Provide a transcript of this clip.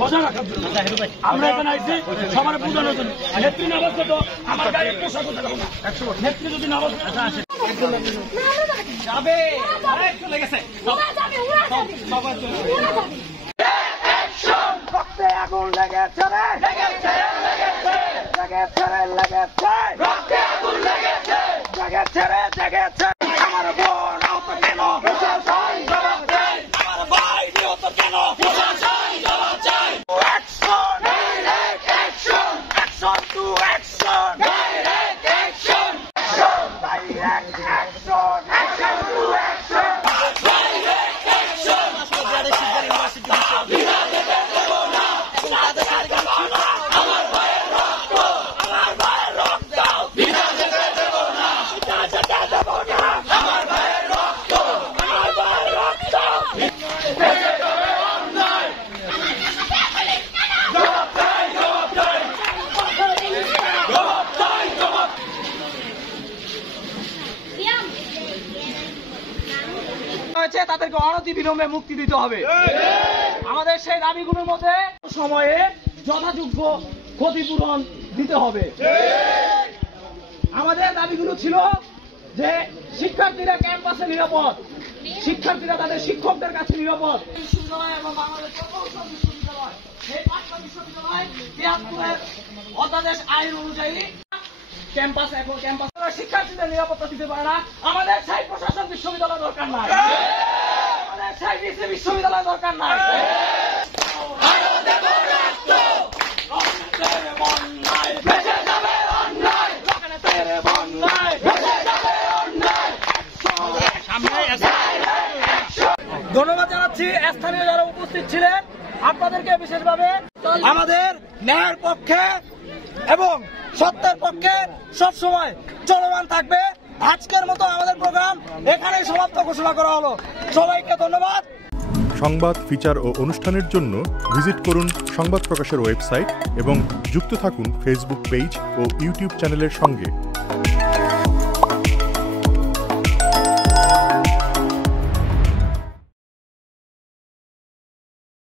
বজায় রাখার জন্য আমরা এখানে আইছি সবার বোঝানোর জন্য। নেত্রী না বসলে তো আমার গাড়ির পোশাক হতে পারবো না। নেত্রী যদি না বসে যাবে চলে গেছে রক্তে আগুন লেগেছে রে, লেগেছে রে, লেগেছে রক্তে আগুন লেগেছে, লেগেছে রে, লেগেছে। আমার বোন আহত কেন, প্রশাসন জবাব দেয়। আমার ভাই নিহত কেন, প্রশাসন জবাব চাই। Action, direct action, action to action, direct action, direct action, action to action, direct action. আমার ভাইয়ের রক্ত, আমার ভাইয়ের রক্ত বিনা যেতে দেব না, বিনা যেতে দেব না। আমার ভাইয়ের রক্ত, আমার ভাইয়ের রক্ত ভেঙে যাবে অন্যায়। জবাব চাই, জবাব চাই, জবাব চাই, জবাব। হয়েছে তাদেরকে অনতিবিলম্বে মুক্তি দিতে হবে। আমাদের সেই দাবিগুলোর মধ্যে সময়ে যথাযোগ্য ক্ষতিপূরণ দিতে হবে। আমাদের দাবিগুলো ছিল যে শিক্ষার্থীরা ক্যাম্পাসে নিরাপদ, শিক্ষার্থীরা তাদের শিক্ষকদের কাছে নিরাপদ। বিশ্ববিদ্যালয় এবং বাংলাদেশ প্রকৌশল বিশ্ববিদ্যালয়, এই পাঁচটা বিশ্ববিদ্যালয় ৭৩-এর অধ্যাদেশ আইন অনুযায়ী ক্যাম্পাসে এখন ক্যাম্পাসে শিক্ষার্থীদের নিরাপত্তা দিতে পারে না। আমাদের সেই প্রশাসন বিশ্ববিদ্যালয় দরকার নাই, আমাদের সেই ডিসি বিশ্ববিদ্যালয় দরকার নাই। ধন্যবাদ জানাচ্ছি স্থানীয় যারা উপস্থিত ছিলেন আপনাদেরকে বিশেষভাবে। আমাদের ন্যায়ের পক্ষে এবং সত্যের পক্ষে সবসময় চলমান থাকবে। আজকের মতো আমাদের প্রোগ্রাম এখানেই সমাপ্ত ঘোষণা করা হলো। সবাইকে ধন্যবাদ। সংবাদ, ফিচার ও অনুষ্ঠানের জন্য ভিজিট করুন সংবাদ প্রকাশের ওয়েবসাইট এবং যুক্ত থাকুন ফেসবুক পেজ ও ইউটিউব চ্যানেলের সঙ্গে।